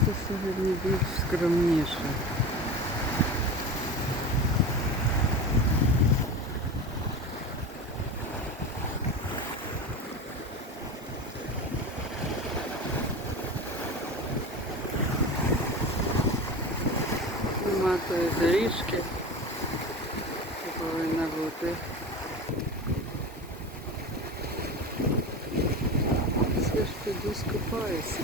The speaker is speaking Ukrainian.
Це сьогодні більш скромніше. Нема тої доріжки, що повинна бути. Все ж піду скупаюся.